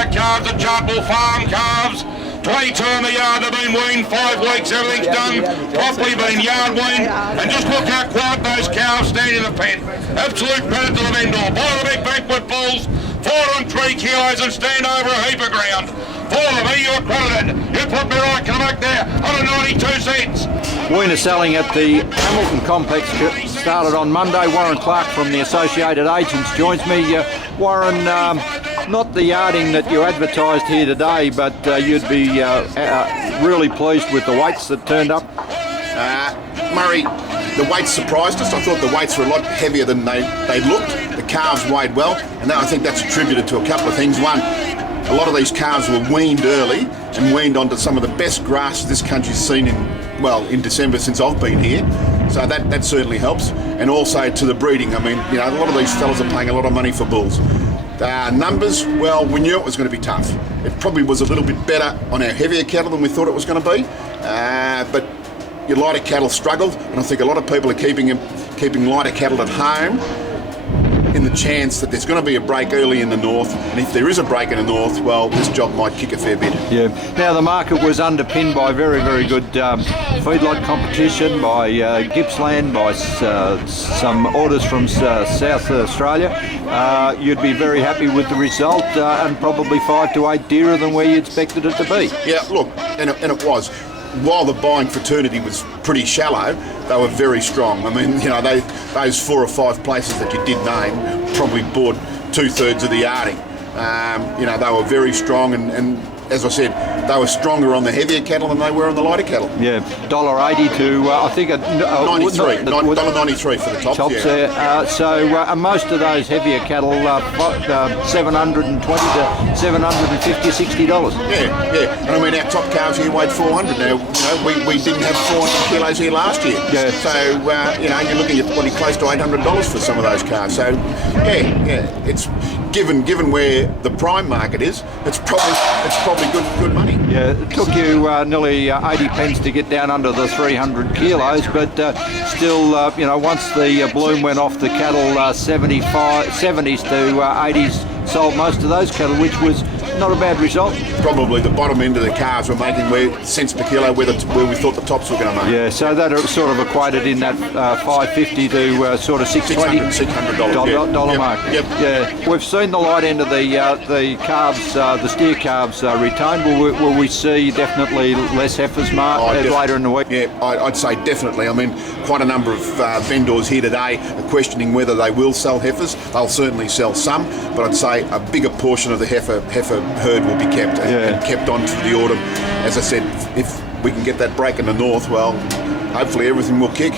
lot of calves at Chartwell Farm calves. 22 in the yard, they've been weaned 5 weeks, everything's done, properly been yard weaned, and just look how quiet those cows stand in the pen. Absolute credit to the vendor. Buy the big banquet bulls, 4 and 3 kilos and stand over a heap of ground. For me, you're credited. You put me right, come back there, on 92 cents. Weaner selling at the Hamilton Complex started on Monday. Warren Clark from the Associated Agents joins me. Warren, not the yarding that you advertised here today, but you'd be really pleased with the weights that turned up. Murray, the weights surprised us. I thought the weights were a lot heavier than they looked. The calves weighed well, and I think that's attributed to a couple of things. One, a lot of these calves were weaned early and weaned onto some of the best grass this country's seen in December since I've been here. So that certainly helps. And also to the breeding. I mean, you know, a lot of these fellas are paying a lot of money for bulls. Numbers, well, we knew it was going to be tough. It probably was a little bit better on our heavier cattle than we thought it was going to be. But your lighter cattle struggled, and I think a lot of people are keeping lighter cattle at home in the chance that there's going to be a break early in the north, and if there is a break in the north, well, this job might kick a fair bit. Yeah. Now the market was underpinned by very, very good feedlot competition, by Gippsland, by some orders from South Australia. You'd be very happy with the result, and probably 5 to 8 dearer than where you expected it to be. Yeah, look, and it was. While the buying fraternity was pretty shallow, they were very strong. I mean, you know, those 4 or 5 places that you did name probably bought 2/3 of the yarding. You know, they were very strong, and as I said, they were stronger on the heavier cattle than they were on the lighter cattle. Yeah, $1.80 to I think $93 for the tops. Yeah. So most of those heavier cattle, $720 to $750, $60. Yeah. And I mean, our top calves here weighed 400. Now, you know, we didn't have 400 kilos here last year. Yeah. So you know, you're looking at probably close to $800 for some of those calves. So yeah, it's given where the prime market is, it's probably good money. Yeah, it took you nearly 80 pence to get down under the 300 kilos, but still, you know, once the bloom went off, the cattle 70s to 80s sold most of those cattle, which was not a bad result. Probably the bottom end of the calves were making cents per kilo where we thought the tops were going to make. Yeah, so that sort of equated in that $5.50 to sort of $600 mark. Yep. Yeah, we've seen the light end of the calves, the steer calves retain. Will we see definitely less heifers later in the week? Yeah, I'd say definitely. I mean, quite a number of vendors here today are questioning whether they will sell heifers. They'll certainly sell some, but I'd say a bigger portion of the heifer herd will be kept and kept on through the autumn. As I said, if we can get that break in the north, well, hopefully everything will kick.